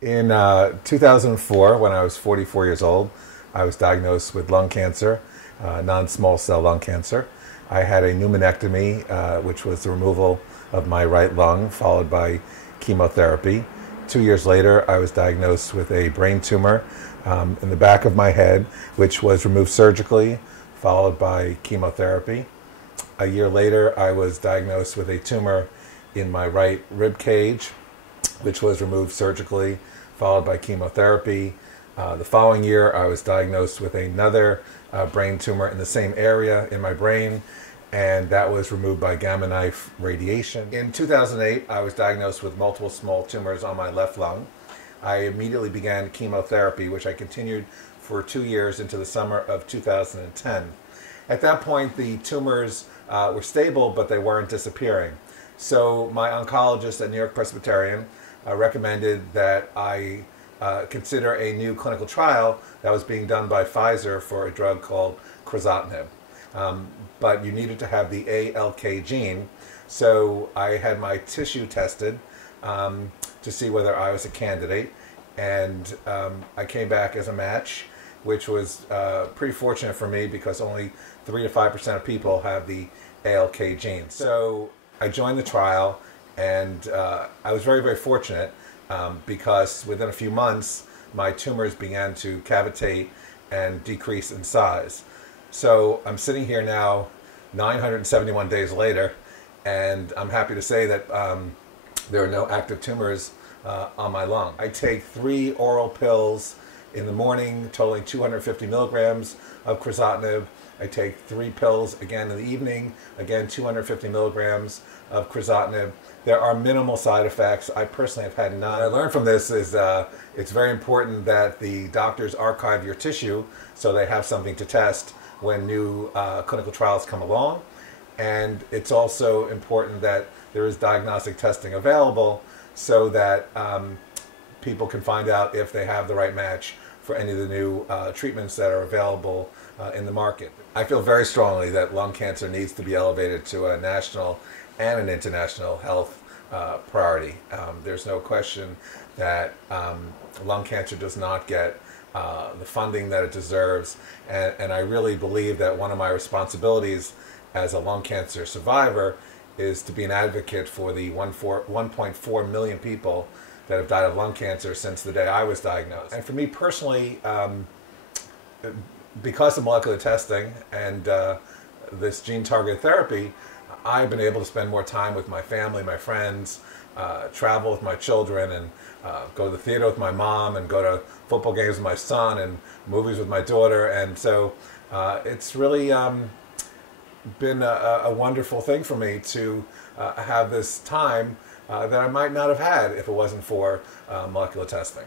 In 2004, when I was 44 years old, I was diagnosed with lung cancer, non-small cell lung cancer. I had a pneumonectomy, which was the removal of my right lung, followed by chemotherapy. 2 years later, I was diagnosed with a brain tumor in the back of my head, which was removed surgically, followed by chemotherapy. A year later, I was diagnosed with a tumor in my right rib cage, which was removed surgically, followed by chemotherapy. The following year, I was diagnosed with another brain tumor in the same area in my brain, and that was removed by gamma knife radiation. In 2008, I was diagnosed with multiple small tumors on my left lung. I immediately began chemotherapy, which I continued for 2 years into the summer of 2010. At that point, the tumors were stable, but they weren't disappearing. So my oncologist at New York Presbyterian recommended that I consider a new clinical trial that was being done by Pfizer for a drug called crizotinib. But you needed to have the ALK gene. So I had my tissue tested to see whether I was a candidate. And I came back as a match, which was pretty fortunate for me because only 3 to 5% of people have the ALK gene. So I joined the trial, and I was very, very fortunate because within a few months, my tumors began to cavitate and decrease in size. So I'm sitting here now 971 days later, and I'm happy to say that there are no active tumors on my lung. I take 3 oral pills in the morning, totaling 250 milligrams of crizotinib. I take 3 pills again in the evening, again 250 milligrams of crizotinib. There are minimal side effects. I personally have had none. What I learned from this is it's very important that the doctors archive your tissue so they have something to test when new clinical trials come along. And it's also important that there is diagnostic testing available so that people can find out if they have the right match for any of the new treatments that are available in the market. I feel very strongly that lung cancer needs to be elevated to a national and an international health priority. There's no question that lung cancer does not get the funding that it deserves, and I really believe that one of my responsibilities as a lung cancer survivor is to be an advocate for the 1.4 million people that have died of lung cancer since the day I was diagnosed. And for me personally, because of molecular testing and this gene-targeted therapy, I've been able to spend more time with my family, my friends, travel with my children, and go to the theater with my mom, and go to football games with my son, and movies with my daughter. And so it's really been a wonderful thing for me to have this time that I might not have had if it wasn't for molecular testing.